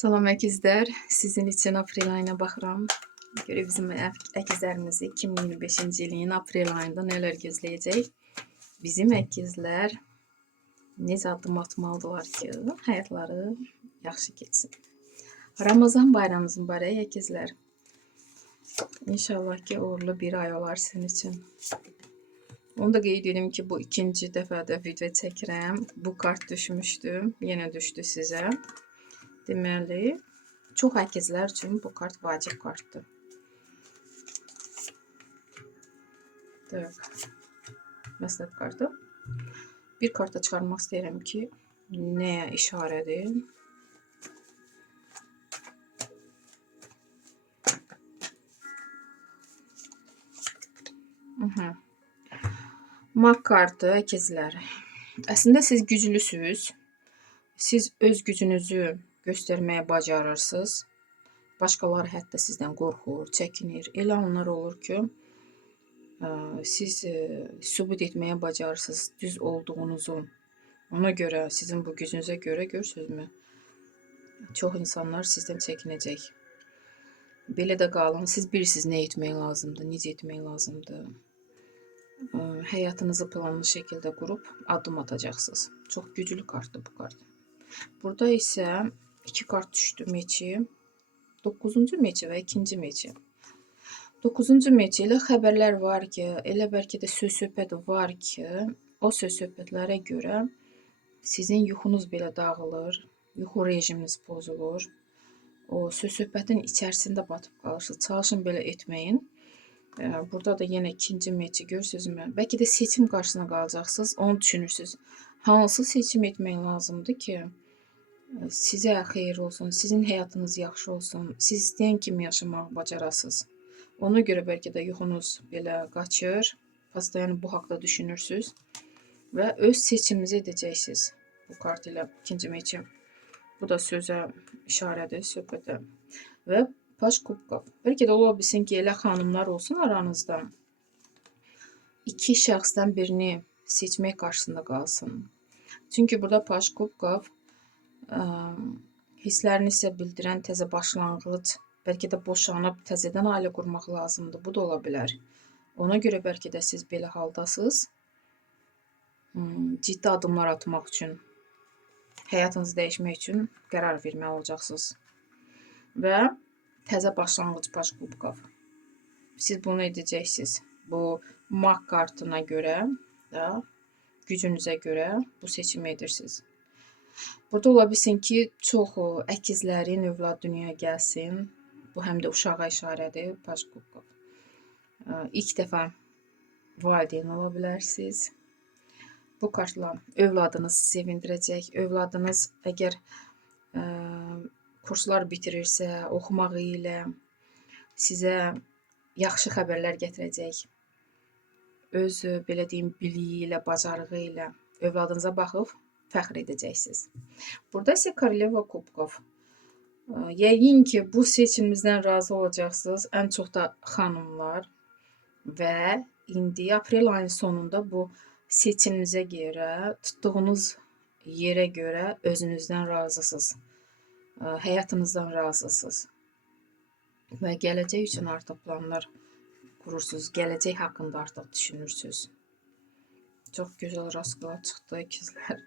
Salam əkizlər, sizin için aprel ayına baxıram. Görə bizim əkizlərimizi 2025-ci ilin aprel ayında nələr gözləyəcək? Bizim əkizlər necə addım atmalıdırlar ki, həyatları yaxşı keçsin. Ramazan bayramınız mübarək əkizlər. İnşallah ki, uğurlu bir ay olar sizin için. Onu da qeyd edim ki, bu ikinci dəfədə video çəkirəm. Bu kart düşmüşdü, yenə düşdü sizə. Deməli, çox əkizlər üçün bu kart vacib kartdır. Məsləhət kartı. Bir karta çıxarmaq istəyirəm ki, nəyə işarədir? Mak kartı əkizlər. Əslində siz güclüsünüz. Siz öz gücünüzü göstərməyə bacarırsınız. Başqaları hətta sizdən qorxur, çəkinir. Elə anlar olur ki, siz sübut etməyə bacarırsınız düz olduğunuzu. Ona görə, sizin bu gücünüzə görə görürsünüzmü? Çox insanlar sizdən çəkinəcək. Belə də qalın, siz bilirsiniz nə etmək lazımdır, necə etmək lazımdır. Həyatınızı planlı şəkildə qurub addım atacaqsınız. Çox güclü kartdır bu kart. Burada isə iki kart düşdü, meçi. 9-cu meçi və 2-ci meçi. 9-cu meçi ilə xəbərlər var ki, elə bəlkə də söz-söhbət var ki, o söz-söhbətlərə görə sizin yuxunuz belə dağılır, yuxu rejiminiz pozulur. O söz-söhbətin içərisində batıb qalırsınız. Çalışın belə etməyin. Burada da yenə 2-ci meçi görürsünüzmü? Bəlkə də seçim qarşısına qalacaqsınız, onu düşünürsünüz. Hansı seçim etmək lazımdır ki, sizə xeyir olsun, sizin həyatınız yaxşı olsun, siz istəyən kimi yaşamağı bacarasınız. Ona görə bəlkə də yuxunuz belə qaçır, pastoyan bu haqda düşünürsünüz və öz seçiminizi edəcəksiniz bu kart ilə 2-ci meçi. Bu da sözə işarədir, söhbətə. Və Paş kubkov. Bəlkə də ola bilsin ki, elə xanımlar olsun aranızda. İki şəxsdən birini seçmək qarşısında qalsın. Çünki burada Paş kubkov hisslərini sizə bildirən təzə başlanğıc, bəlkə də boşanıb təzədən ailə qurmaq lazımdır. Bu da ola bilər. Ona görə bəlkə də siz belə haldasınız. Ciddi addımlar atmaq üçün, həyatınızı dəyişmək üçün qərar verməli olacaqsınız. Və təzə başlanğıc Paş kubkov. Siz bunu edəcəksiniz. Bu mak kartına görə da, gücünüzə görə bu seçimi edirsiniz. Burada ola bilsin ki, çox əkizlərin övlad dünyaya gəlsin. Bu həm də uşağa işarədir, Paş kubkov. İlk dəfə valideyn ola bilərsiniz. Bu kartla övladınız sevindirəcək. Övladınız əgər kurslar bitirirsə, oxumağı ilə sizə yaxşı xəbərlər gətirəcək. Öz, belə deyim, biliyi ilə, bacarığı ilə övladınıza baxıb fəxr edəcəksiniz. Burada isə Koroleva kubkov. Yəqin ki, bu seçiminizdən razı olacaqsınız. Ən çox da xanımlar və indi aprel ayının sonunda bu seçiminizə görə, tutduğunuz yerə görə özünüzdən razısınız. Həyatınızdan razısınız. Və gələcək üçün artıq planlar qurursunuz. Gələcək haqqında artıq düşünürsünüz. Çox gözəl rastqala çıxdı əkizlər.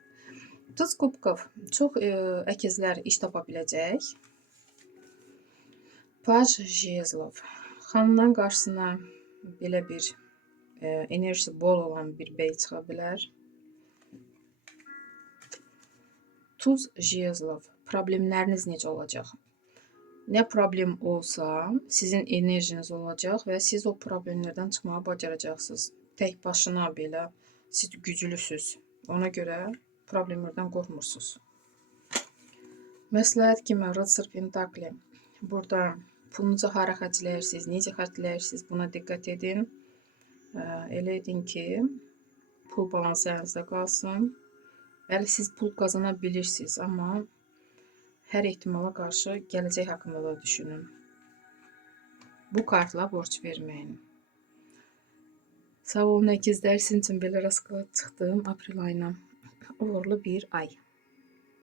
Tuz kubkov. Çox əkizlər iş tapa biləcək. Paş jezlov. Xanımdan qarşısına belə bir enerjisi bol olan bir bəy çıxa bilər. Tuz jezlov. Problemləriniz necə olacaq? Nə problem olsa, sizin enerjiniz olacaq və siz o problemlərdən çıxmağa bacaracaqsınız. Tək başına belə siz güclüsünüz. Ona görə problemlərdən qorxmursunuz. Məsləhət kimi Rıtsır Pentakli. Burada pulunuzu hara xərcləyirsiniz, necə xərcləyirsiniz, buna diqqət edin. Elə edin ki, pul balansı əlinizdə qalsın. Bəli, siz pul qazana bilirsiniz, amma hər ehtimala qarşı gələcək haqqında da düşünün. Bu kartla borc verməyin. Sağ olun əkizlər, sizin üçün belə rastqala çıxdım aprel ayına. Uğurlu bir ay.